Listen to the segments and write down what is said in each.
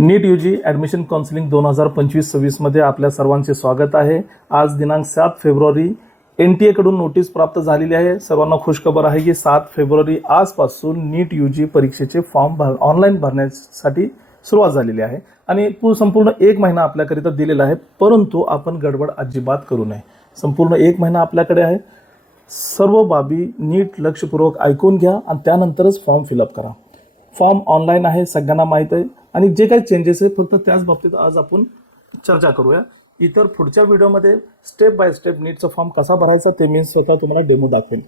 NEET U G admission counselling दोन हजार पंचवीस सव्वीसमध्ये आपल्या सर्वांचे स्वागत आहे. आज दिनांक सात फेब्रुवारी एन टी एकडून नोटीस प्राप्त झालेली आहे. सर्वांना खुशखबर आहे की सात फेब्रुवारी आजपासून नीट यू जी परीक्षेचे फॉर्म भर ऑनलाईन भरण्यासाठी सुरुवात झालेली आहे. आणि पू- संपूर्ण एक महिना आपल्याकरिता दिलेला आहे. परंतु आपण गडबड अजिबात करू नये. संपूर्ण एक महिना आपल्याकडे आहे. सर्व बाबी नीट लक्षपूर्वक ऐकून घ्या आणि त्यानंतरच फॉर्म फिलअप करा. फॉर्म ऑनलाईन आहे सगळ्यांना माहीत आहे. आणि जे काही चेंजेस आहे फक्त त्याच बाबतीत आज आपण चर्चा करूया. इतर पुढच्या व्हिडिओमध्ये स्टेप बाय स्टेप नीटचा फॉर्म कसा भरायचा ते मी स्वतः तुम्हाला डेमो दाखवेन.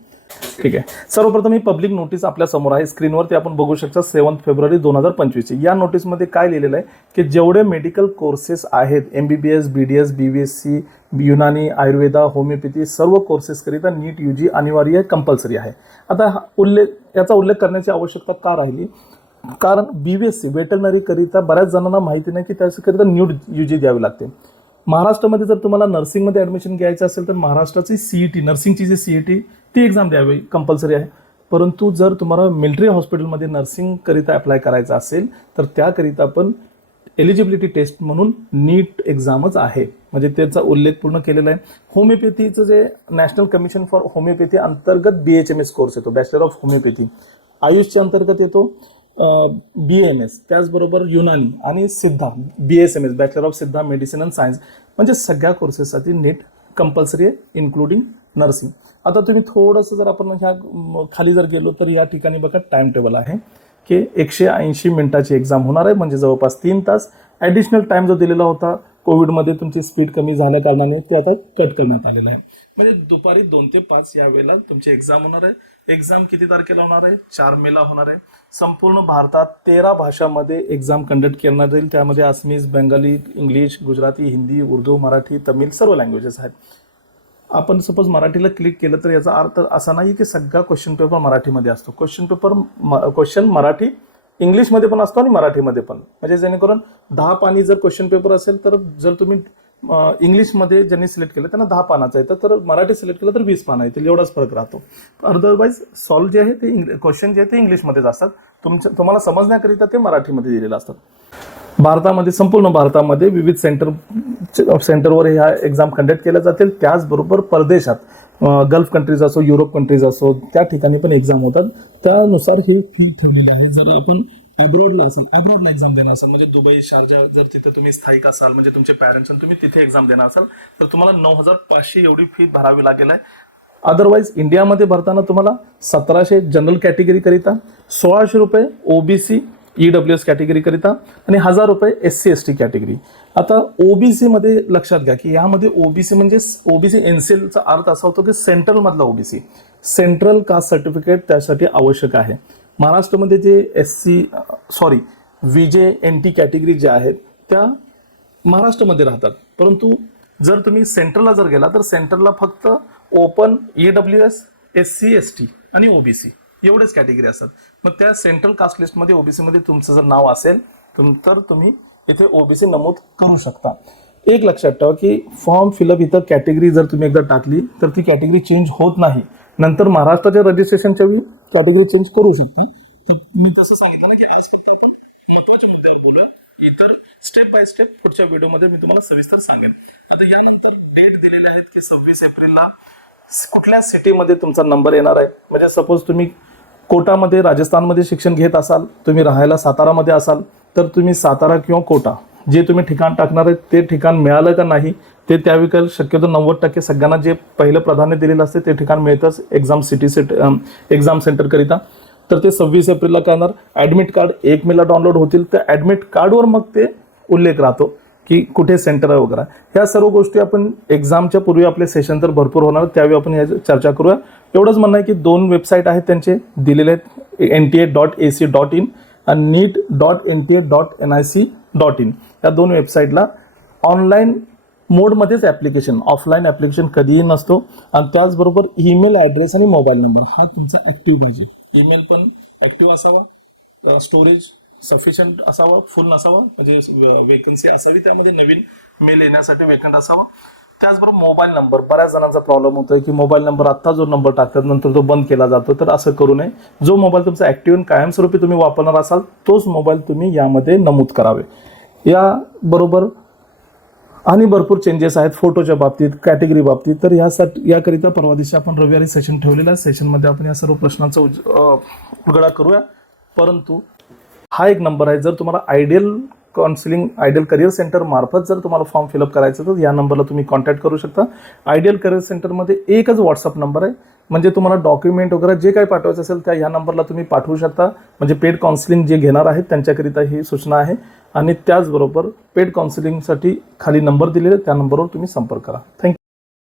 ठीक आहे. सर्वप्रथम ही पब्लिक नोटीस आपल्यासमोर आहे. स्क्रीनवरती आपण बघू शकता सेवन फेब्रुवारी दोन हजार पंचवीसची. या नोटीसमध्ये काय लिहिलेलं आहे? की जेवढे मेडिकल कोर्सेस आहेत M B B S B D S B B S C Unani Ayurveda homeopathy सर्व कोर्सेसकरिता नीट यू जी अनिवार्य कंपल्सरी आहे. आता हा उल्लेख याचा उल्लेख करण्याची आवश्यकता का राहिली? कारण बी बी एस सी वेटरनरीकरिता बऱ्याच जणांना माहिती नाही की त्याच्याकरिता न्यूड यू जी द्यावी लागते. महाराष्ट्रामध्ये जर तुम्हाला नर्सिंगमध्ये ॲडमिशन घ्यायचं असेल तर महाराष्ट्राची सी ई टी नर्सिंगची जी सी ई टी ती एक्झाम द्यावी कंपल्सरी आहे. परंतु जर तुम्हाला मिलिटरी हॉस्पिटलमध्ये नर्सिंगकरिता अप्लाय करायचं असेल तर त्याकरिता पण एलिजिबिलिटी टेस्ट म्हणून नीट एक्झामच आहे. म्हणजे त्याचा उल्लेख पूर्ण केलेला आहे. होमिओपॅथीचं जे नॅशनल कमिशन फॉर होमिओपॅथी अंतर्गत B H M S course येतो बॅचलर ऑफ होमिओपॅथी आयुषच्या अंतर्गत येतो. बी एम एस त्याचबरोबर युनानी आणि Siddha B S M S bachelor of Siddha medicine and science म्हणजे सगळ्या कोर्सेससाठी नीट कंपल्सरी आहे इन्क्लुडिंग नर्सिंग आता तुम्ही थोडंसं जर आपण ह्या खाली जर गेलो तर या ठिकाणी बघा टाइम टेबल आहे की एकशे ऐंशी मिनिटाची एक्झाम होणार आहे. म्हणजे जवळपास तीन तास. ॲडिशनल टाईम जो दिलेला होता कोविडमध्ये तुमची स्पीड कमी झाल्या कारणाने ते आता कट करण्यात आलेलं आहे. म्हणजे दुपारी दोन ते पाच या वेळेला तुमची एक्झाम होणार आहे. एक्झाम किती तारखेला होणार आहे? चार मेला होणार आहे. संपूर्ण भारतात तेरा भाषामध्ये एक्झाम कंडक्ट करण्यात येईल. त्यामध्ये आसमीज बेंगाली इंग्लिश गुजराती हिंदी उर्दू मराठी तमिळ सर्व लँग्वेजेस आहेत. आपण सपोज मराठीला क्लिक केलं तर याचा अर्थ असा नाही की सगळा क्वेश्चन पेपर मराठीमध्ये असतो. क्वेश्चन पेपर क्वेश्चन मराठी इंग्लिशमध्ये पण असतो आणि मराठीमध्ये पण. म्हणजे जेणेकरून दहा पाणी जर क्वेश्चन पेपर असेल तर जर तुम्ही इंग्लिशमध्ये ज्यांनी सिलेक्ट केलं त्यांना दहा पानाचं येतं तर मराठी सिलेक्ट केलं तर वीस पानं येतील एवढाच फरक राहतो. अदरवाईज सॉल्व जे आहे ते क्वेश्चन जे आहे ते इंग्लिशमध्येच असतात. तुमच्या तुम्हाला समजण्याकरिता ते मराठीमध्ये दिलेलं असतात भारतामध्ये संपूर्ण भारतामध्ये विविध सेंटर सेंटरवर ह्या एक्झाम कंडक्ट केल्या जातील. त्याचबरोबर परदेशात गल्फ कंट्रीज असो युरोप कंट्रीज असो त्या ठिकाणी पण एक्झाम होतात. त्यानुसार ही फी ठेवलेली आहे. जर आपण अब्रोडला असाल. अब्रोडला एक्झाम देणार असाल. म्हणजे दुबई शारजा जर तिथे तुम्ही स्थायिक असाल म्हणजे तुमचे पॅरेंट्स आणि तुम्ही तिथे एक्झाम देणार असाल तर तुम्हाला नऊ हजार पाचशे एवढी फी भरावी लागेल आहे. अदरवाईज इंडियामध्ये भरताना तुम्हाला सतराशे जनरल कॅटेगरी करिता सोळाशे रुपये OBC E W S category करिता आणि हजार रुपये S C S T category आता ओबीसी मध्ये लक्षात घ्या की यामध्ये ओबीसी म्हणजे ओबीसी एलचा अर्थ असा होतो की सेंट्रल मधला ओबीसी सेंट्रल कास्ट सर्टिफिकेट त्यासाठी आवश्यक आहे? महाराष्ट्रामध्ये जे S C sorry VJ N T category ज्या आहेत त्या महाराष्ट्रामध्ये राहतात. परंतु जर तुम्ही सेंट्रलला जर गेला तर सेंट्रलला फक्त open E W S S C S T आणि ओबीसी एवढेच कॅटेगरी असतात. मग त्या सेंट्रल कास्ट लिस्टमध्ये बी सीमध्ये तुमचं जर नाव असेल तर तुम्ही इथे ओबीसी नमूद करू शकता. एक लक्षात ठेवा की फॉर्म फिलअप इथं कॅटेगरी जर तुम्ही एकदा टाकली तर ती कॅटेगरी चेंज होत नाही. नंतर महाराष्ट्राच्या रजिस्ट्रेशनच्या वेळी कॅटेगरी चेंज करू शकता. तर मी तसं सांगितलं ना की आज फक्त आपण महत्त्वाच्या मुद्द्यावर बोलूया. इतर स्टेप बाय स्टेप पुढच्या व्हिडिओमध्ये मी तुम्हाला सविस्तर सांगेन. आता यानंतर डेट दिलेले आहेत की सव्वीस एप्रिलला कुठल्या सिटीमध्ये तुमचा नंबर येणार आहे? म्हणजे सपोज तुम्ही कोटामध्ये राजस्थानमध्ये शिक्षण घेत असाल तुम्ही राहायला सातारामध्ये असाल तर तुम्ही सातारा किंवा कोटा जे तुम्ही ठिकाण टाकणार आहे ते ठिकाण मिळालं का नाही ते त्याविकाल शक्यतो नव्वद टक्के सगळ्यांना जे पहिलं प्राधान्य दिलेलं असते ते ठिकाण मिळतंच एक्झाम सिटी सेट एक्झाम सेंटरकरिता तर ते सव्वीस एप्रिलला करणार. ॲडमिट कार्ड एक मेला डाउनलोड होतील. त्या ॲडमिट कार्डवर मग ते उल्लेख राहतो की कुठे सेंटर आहे वगैरे. ह्या सर्व गोष्टी आपण एक्झामच्या पूर्वी आपले सेशन तर भरपूर होणार. त्यावेळी आपण या चर्चा करूया. एवढंच म्हणणं आहे की दोन वेबसाईट आहेत त्यांचे दिलेले आहेत N T A dot A C dot in आणि NEET dot N T A dot N I C dot in. या दोन वेबसाईटला ऑनलाईन मोडमध्येच ॲप्लिकेशन ऑफलाईन ॲप्लिकेशन कधीही नसतो. आणि त्याचबरोबर ईमेल ॲड्रेस आणि मोबाईल नंबर हा तुमचा ॲक्टिव्ह पाहिजे ईमेल पण ॲक्टिव्ह असावा. स्टोरेज सफिशियंट असावा फुल असावा म्हणजे वेकन्सी असावी त्यामध्ये नवीन मेल येण्यासाठी वेकंट असावा. त्याचबरोबर मोबाईल नंबर. बऱ्याच जणांचा प्रॉब्लेम होतोय की मोबाईल नंबर आत्ता जो नंबर टाकतात नंतर तो बंद केला जातो. तर असं करू नये. जो मोबाईल तुमचा ऍक्टिव्ह कायमस्वरूपी तुम्ही वापरणार असाल तोच मोबाईल तुम्ही यामध्ये नमूद करावे. याबरोबर आणि भरपूर चेंजेस आहेत फोटोच्या बाबतीत कॅटेगरी बाबतीत. तर यासाठी याकरिता परवा दिवशी आपण रविवारी सेशन ठेवलेलं. आहे सेशनमध्ये आपण या सर्व प्रश्नांचा उज अ, उलगडा करूया. परंतु हा एक नंबर आहे. जर तुम्हाला आयडियल काउन्सिलिंग आयडियल करिअर सेंटरमार्फत जर तुम्हाला फॉर्म फिलअप करायचं तर या नंबरला तुम्ही कॉन्टॅक्ट करू शकता. आयडियल करिअर सेंटरमध्ये एकच व्हॉट्सअप नंबर आहे. म्हणजे तुम्हाला डॉक्युमेंट वगैरे जे काही पाठवायचं असेल त्या या नंबरला तुम्ही पाठवू शकता. म्हणजे पेड काउन्सिलिंग जे घेणार आहेत त्यांच्याकरिता ही सूचना आहे. आणि त्याचबरोबर पेड काउन्सिलिंगसाठी खाली नंबर दिलेले त्या नंबरवर तुम्ही संपर्क करा. थँक्यू